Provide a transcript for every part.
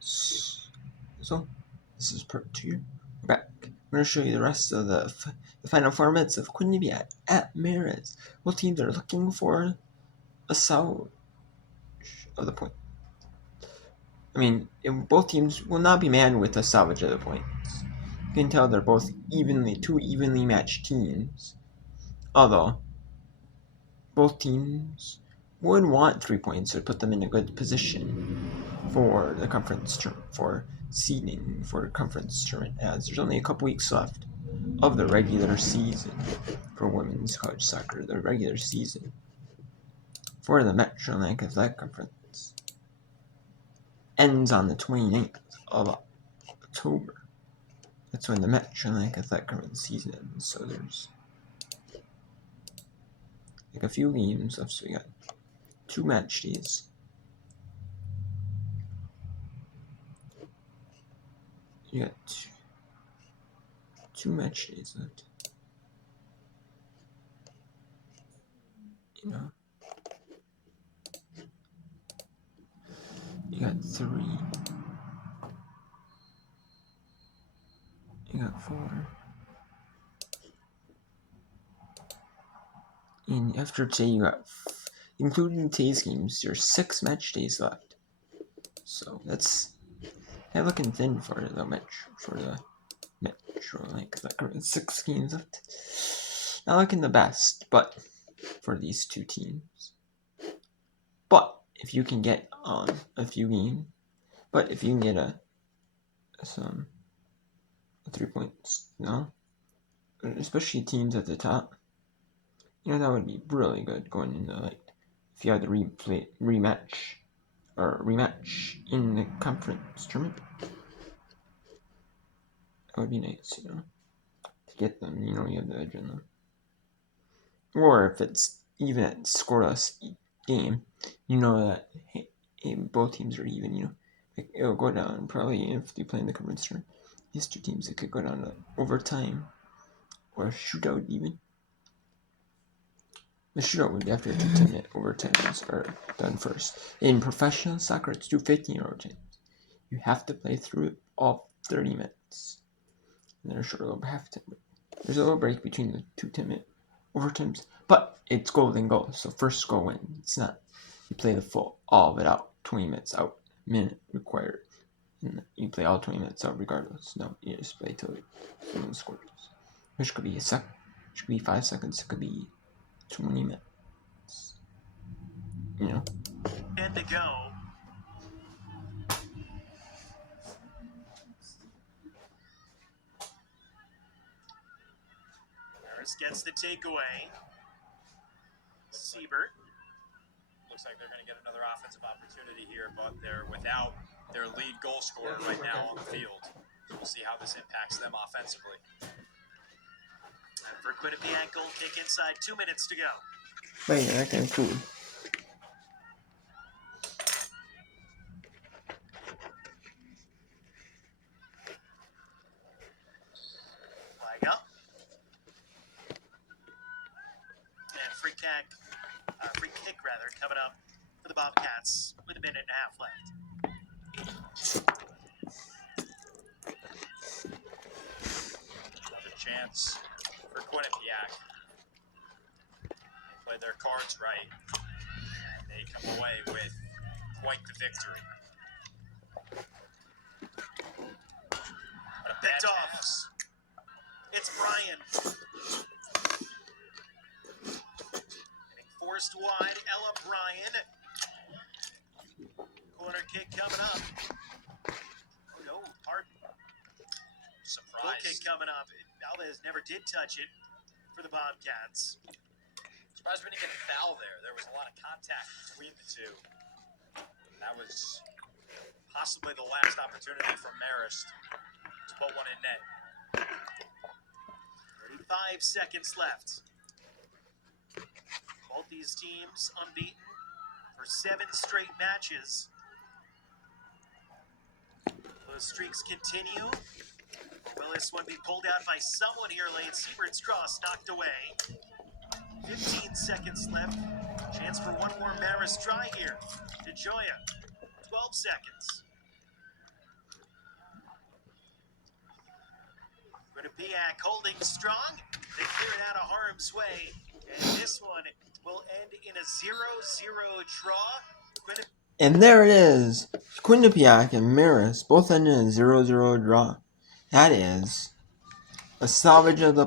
So, this is part 2. We're back. I'm going to show you the rest of the final formats of Quinnipiac at Marist. Both teams are looking for a salvage of the point. I mean, both teams will not be manned with a salvage of the points. You can tell they're both two evenly matched teams. Although, both teams would want 3 points to put them in a good position for the conference for seeding for conference tournament, as there's only a couple weeks left of the regular season for women's college soccer. The regular season for the Metro Atlantic Athletic Conference ends on the 29th of October. That's when the Metro Atlantic Athletic Conference season ends. So there's like a few games left. So we got 2 match days. You got two match days left. You know, you got 3. You got 4. And after today, you got, including today's games, there's 6 match days left. So that's kind of looking thin for the Metro, like 6 games left. Not looking the best, but for these two teams. But if you can get a few games, if you can get some 3 points, especially teams at the top, that would be really good going into if you had to rematch in the conference tournament. That would be nice, to get them. You have the edge on them. Or if it's even at scoreless game, that both teams are even. It'll go down probably if they play in the conference tournament. These two teams, it could go down to overtime or a shootout even. The shootout would be after the 10-minute overtimes are done first. In professional soccer, it's 2 15 overtimes. You have to play through all 30 minutes. And there's a little There's a little break between the 2 10-minute overtimes, but it's goal then goal. So first goal wins. It's not you play the full all of it out, 20 minutes out, minute required. And you play all 20 minutes out regardless. No, you just play till someone scores. Which could be a second, which could be 5 seconds, it could be 20 minutes. And to go. Harris gets the takeaway. Siebert. Looks like they're going to get another offensive opportunity here, but they're without their lead goal scorer right now on the field. We'll see how this impacts them offensively. And for Quinnipiac, goal kick inside 2 minutes to go. Wait, that kind of cool. Flag up. And free kick coming up for the Bobcats with a minute and a half left. Another chance for Quinnipiac. They played their cards right. They come away with quite the victory. But a picked off. It's Bryan. Getting forced wide, Ella Bryan. Corner kick coming up. Oh no, pardon. Surprise. Goal kick coming up. Alves never did touch it for the Bobcats. Surprised we didn't get a foul there. There was a lot of contact between the two. That was possibly the last opportunity for Marist to put one in net. 35 seconds left. Both these teams unbeaten for 7 straight matches. Those streaks continue. Will this one be pulled out by someone here late? Siebert's cross knocked away. 15 seconds left. Chance for one more Marist try here. DeJoya. 12 seconds. Quinnipiac holding strong. They clear it out of harm's way. And this one will end in a 0-0 draw. And there it is. Quinnipiac and Marist both ended in a 0-0 draw. That is a salvage of the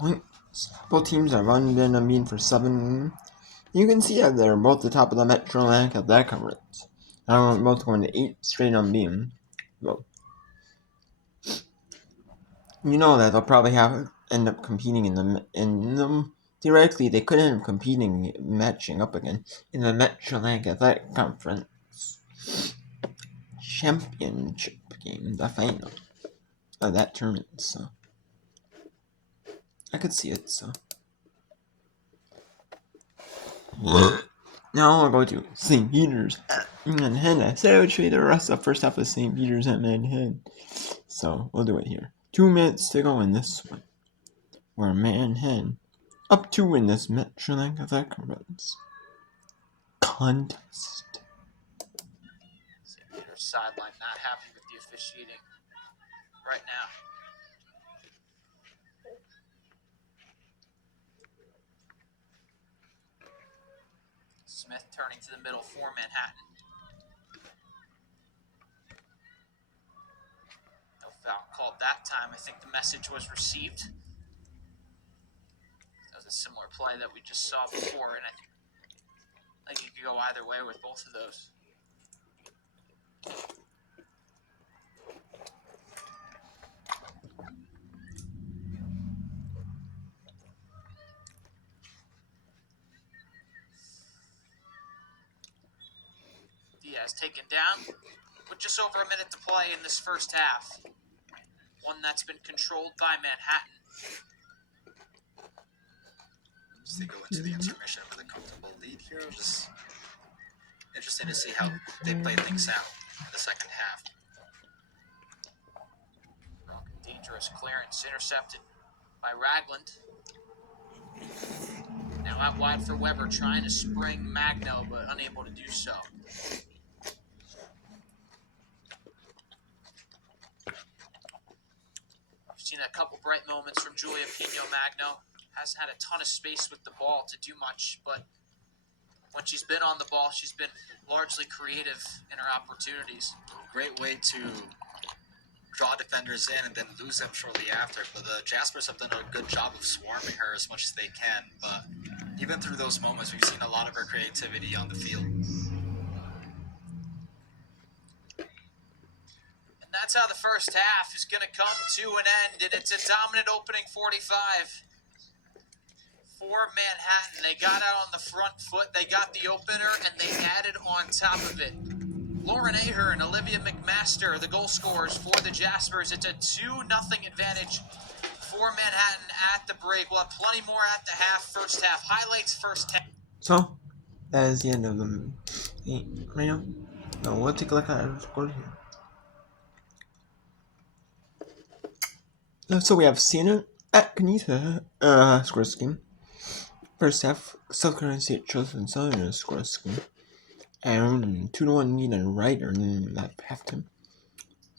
points. Both teams are unbeaten for 7. You can see that they're both the top of the Metro Atlantic of that conference. Both going to 8 straight unbeaten. Well, you know that they'll probably end up competing in them. Theoretically, they could end up competing, matching up again in the Metro Atlantic Athletic Conference championship game, the final of that tournament. So I could see it. So now I'll go to St. Peter's at Manhattan. So I would show you the rest of the first half of St. Peter's at Manhattan. So we'll do it here. 2 minutes to go in this one. We're Manhattan up 2 in this Metro Atlantic Athletic Conference contest. St. Peter's sideline not happy with the officiating right now. Smith turning to the middle for Manhattan. No foul called that time. I think the message was received. That was a similar play that we just saw before, and I think you could go either way with both of those. Diaz taken down with just over a minute to play in this first half. One that's been controlled by Manhattan. As they go into the intermission with a comfortable lead here, just interesting to see how they play things out in the second half. Dangerous clearance intercepted by Ragland. Now out wide for Weber, trying to spring Magno, but unable to do so. We've seen a couple bright moments from Julia Pino Magno. Hasn't had a ton of space with the ball to do much, but when she's been on the ball, she's been largely creative in her opportunities. Great way to draw defenders in and then lose them shortly after. But the Jaspers have done a good job of swarming her as much as they can. But even through those moments, we've seen a lot of her creativity on the field. And that's how the first half is going to come to an end. And it's a dominant opening 45 for Manhattan. They got out on the front foot. They got the opener, and they added on top of it. Lauren Ahern, Olivia McMaster, the goal scorers for the Jaspers. It's a 2-0 advantage for Manhattan at the break. We'll have plenty more at the first half. Highlights first half. So that is the end of the game right now. Now we'll take a look at the score here. So we have Siena at Canita score scheme. First half, South Carolina State chosen Southern score scheme. And 2-1 lead on Ryder in that halftime.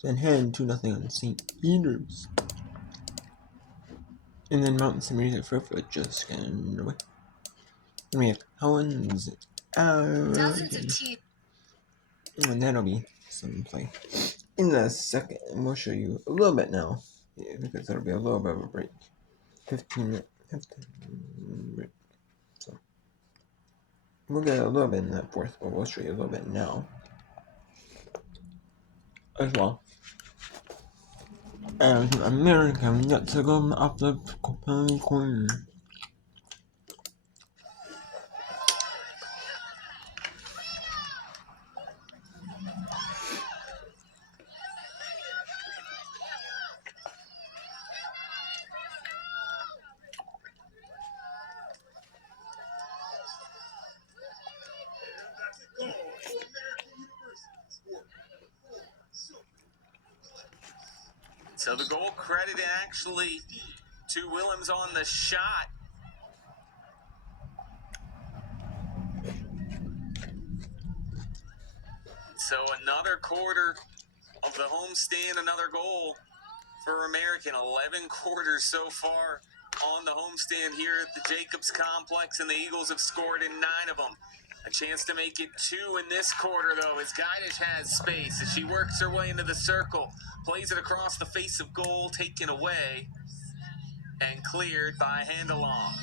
Then head 2-0 on St. Peter's. And then Mountain Summaries at Fairfoot just got underway. And we have Collins and that'll be some play. In the second, and we'll show you a little bit now. Yeah, because there'll be a little bit of a break. 15 break. So we'll get a little bit in that fourth, but we'll show you a little bit now as well. And American gets to go up the penalty corner. So the goal credit actually to Willems on the shot. So another quarter of the homestand, another goal for American. 11 quarters so far on the homestand here at the Jacobs Complex, and the Eagles have scored in 9 of them. A chance to make it 2 in this quarter, though, as Guidish has space as she works her way into the circle, plays it across the face of goal, taken away, and cleared by Handelong.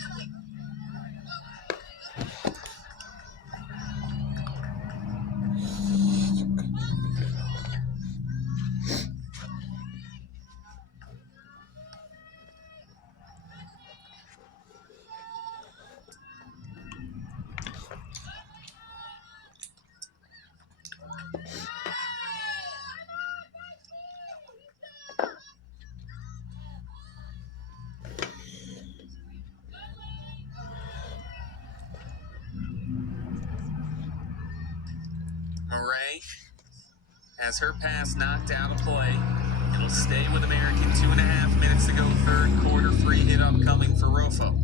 Murray has her pass knocked out of play. It'll stay with American. 2.5 minutes to go, third quarter. Free hit upcoming for Rofo.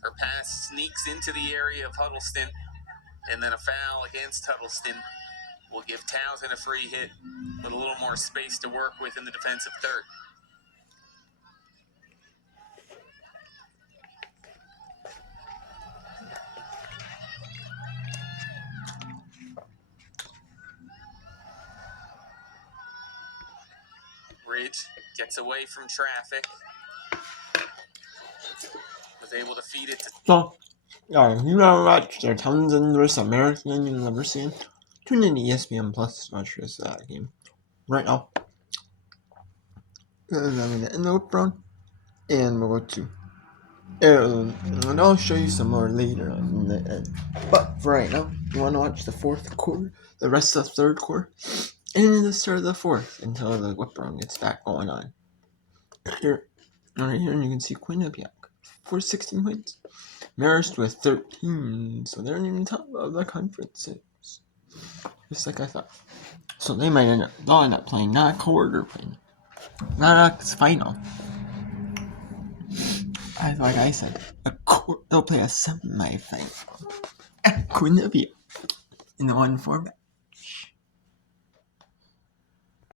Her pass sneaks into the area of Huddleston, and then a foul against Huddleston will give Townsend a free hit with a little more space to work with in the defensive third. Ridge gets away from traffic. Was able to feed it to... So, if you ever watched their Townsend versus American University, tune in to ESPN Plus to watch this game. Right now, I'm going to end the whip round, and we'll go to... and I'll show you some more later on in the end. But for right now, you want to watch the fourth quarter, the rest of the third quarter, and the start of the fourth until the whip round gets back going on. Here, right here, and you can see Quinnipiac for 16 points. Marist with 13, so they're in the top of the conferences. Just like I thought. So they'll end up playing not a quarter final, not a final. Like I said, they'll play a semi-final at Quinnipiac in the one format.